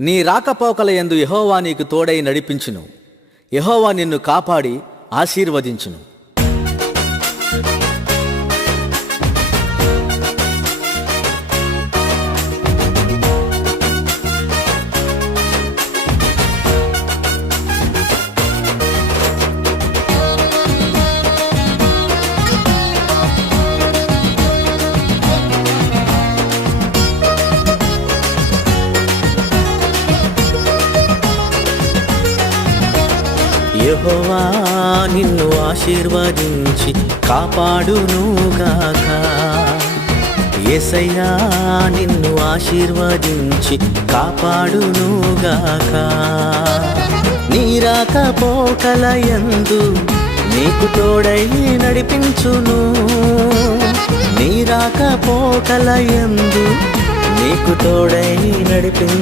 నీ రాకపోకల యందు యెహోవా నీకు తోడై నడిపించును. యెహోవా నిన్ను కాపాడి ఆశీర్వదించును. యెహోవా నిన్ను ఆశీర్వదించి కాపాడునుగాక. యేసయ్యా నిన్ను ఆశీర్వదించి కాపాడునుగాక. నీ రాకపోకల యందు నీకు తోడై నడిపించును. నీ రాకపోకల యందు నీకు తోడై నడిపించును.